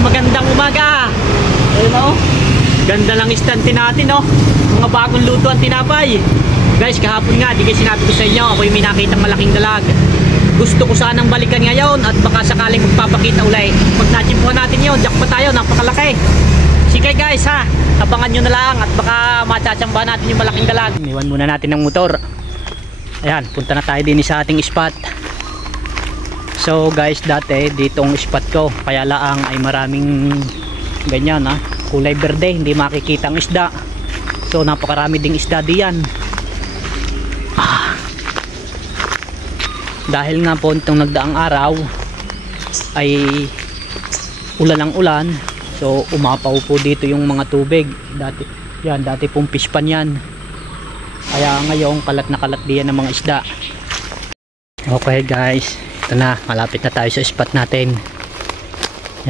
magandang umaga. Ayun o, ganda lang istante natin o. Mga bagong luto ang tinapay. Guys, kahapon nga, di kayo sinabi ko sa inyo, ako yung may nakitang malaking dalag. Gusto ko sanang balikan ngayon at baka sakaling magpapakita ulit. Pag nachimpuhan natin yun, jackpot tayo, napakalaki. Sige guys ha, abangan nyo na lang at baka matsatsambahan natin yung malaking dalag. Iwan muna natin ng motor. Ayan, punta na tayo din sa ating spot. So guys, dati ditong spot ko, kaya laang ay maraming ganyan ha, kulay berde, hindi makikita ang isda. So napakarami ding isda diyan. Dahil nga po itong nagdaang araw ay ulan ang ulan, so umapaw po dito yung mga tubig. Dati pong fish pan yan, kaya ngayon kalat na kalat diyan ng mga isda. Okay guys, ito na, malapit na tayo sa spot natin.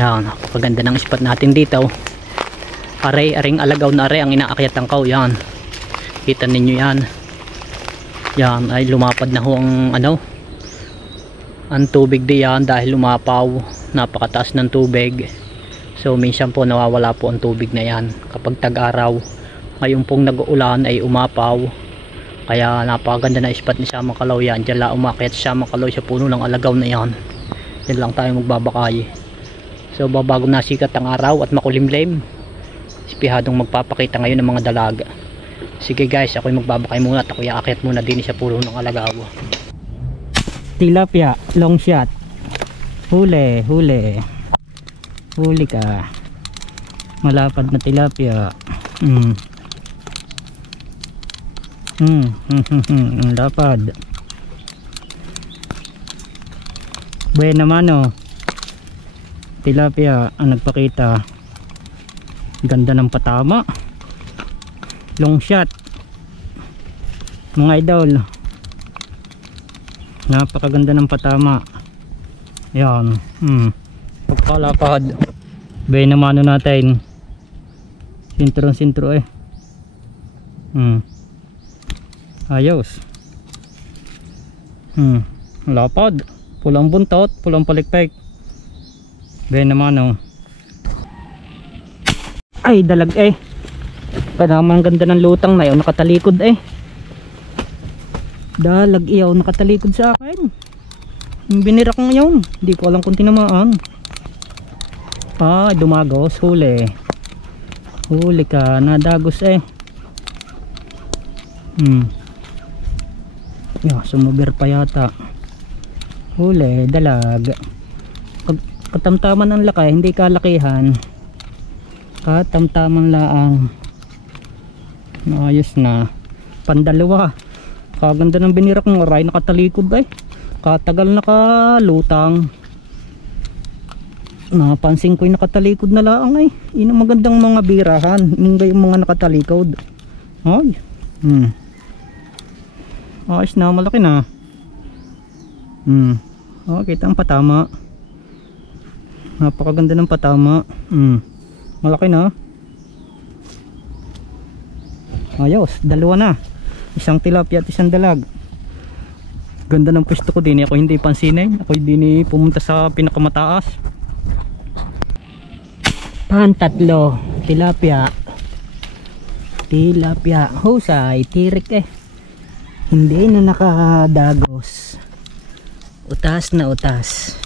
Yan, napakaganda ng spot natin dito. Aring alagaw na ang inaakyat ang kaw. Yan, kita ninyo yan. Yan ay lumapad na ho ang tubig diyan dahil lumapaw, napakataas ng tubig. So minsan po nawawala po ang tubig na yan kapag tag-araw. Ngayon pong nag-uulan ay umapaw, kaya napakaganda na spot ni Samang Kalaw yan. Diyan lang umakyat si Samang Kalaw sa puno ng alagaw na yan. Diyan lang tayo magbabakay. So bago nasikat ang araw at makulimlim, ispihadong magpapakita ngayon ng mga dalaga. Sige guys, ako'y magbabakay muna at ako'y aakyat muna din sa puno ng alagaw. Tilapia, long shot. Huli ka. Malapad na tilapia. Lapad. Buena mano. Tilapia ang nagpakita. Ganda ng patama. Long shot. Mga idol, napakaganda ng patama. Yan. Pagkalapad. Buena mano natin. Sintro eh. Ayos. Lapad. Pulang buntot, pulang palikpik. Buena mano. Ay, dalag eh. Panaman ganda ng lutang na yun, nakatalikod eh. Dalag iyaw, nakatalikod sa akin. Binira ko ngayon, hindi ko alam kung tinamaan. Dumagos, huli ka, nadagos eh. Sumubir pa yata. Huli, dalag. Katamtaman ang laki, hindi kalakihan. Katamtaman laang. Ayos na. Pandalawa. Kaganda ng binira kong aray, nakatalikod ay. Katagal nakalutang. Napansin ko yung nakatalikod na laang ay. Yun ang magandang mga birahan, yung mga nakatalikod. Ay. Ayos na, malaki na. Kita ang patama. Napakaganda ng patama. Malaki na. Ayos, dalawa na. Isang tilapia at isang dalag. Ganda ng pwesto ko din. Ako hindi pansinin. Ako hindi pumunta sa pinakamataas. Tatlo. Tilapia. Husay, tirik eh. Hindi na nakadagos. Utas na utas.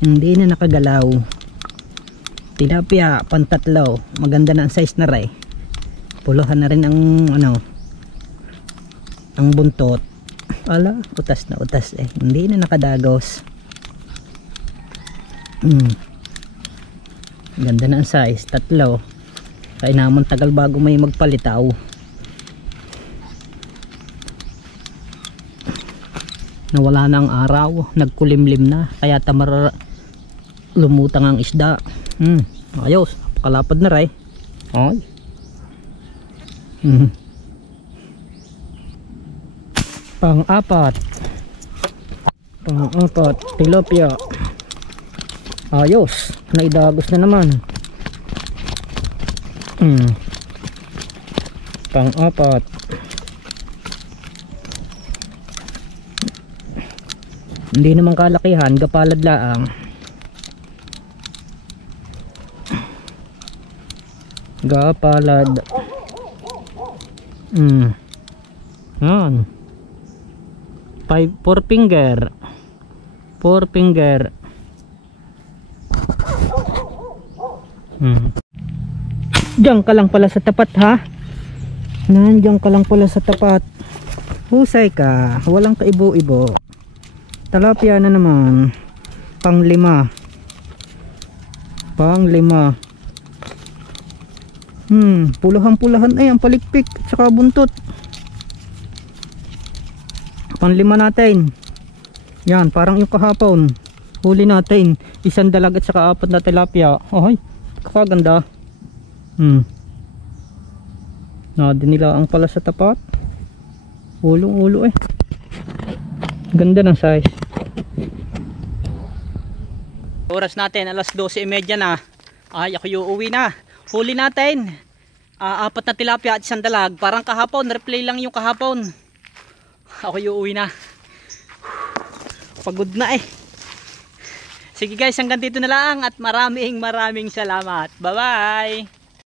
Hindi na nakagalaw. Tilapia, pantatlo. Maganda na ang size na ray. Puluhan na rin ang ang buntot. Ala, utas na utas eh. Hindi na nakadagos. Ganda na ang size, tatlo. Kaya naman tagal bago may magpalitaw. Nawala na ang araw, nagkulimlim na, kaya lumutang ang isda. Ayos, napakalapad na ray. Ay. Pang-apat, tilapia. Ayos, naidagos na naman. Pang-apat. Hindi naman kalakihan, gapalad laang. Gapalad. Yan. 4 finger. 4 finger. Diyan ka lang pala sa tapat ha. Nandiyan ka lang pala sa tapat. Husay ka. Walang kaibo-ibo. Tilapia na naman. Pang 5. Pang 5. Pulahan-pulahan ay ang palikpik at saka buntot. Pang 5 natin. Yan, parang yung kahapon. Huli natin. 1 dalag at saka 4 na tilapia. Ay, kakaganda. Nadinilaan pala sa tapat. Ulong-ulo eh. Ganda ng size. Oras natin, alas 12:30 na. Ay, ako uuwi na. Huli natin. 4 na tilapia at 1 dalag. Parang kahapon, replay lang yung kahapon. Ako uuwi na. Pagod na eh. Sige guys, hanggang dito na lang at maraming salamat. Bye bye.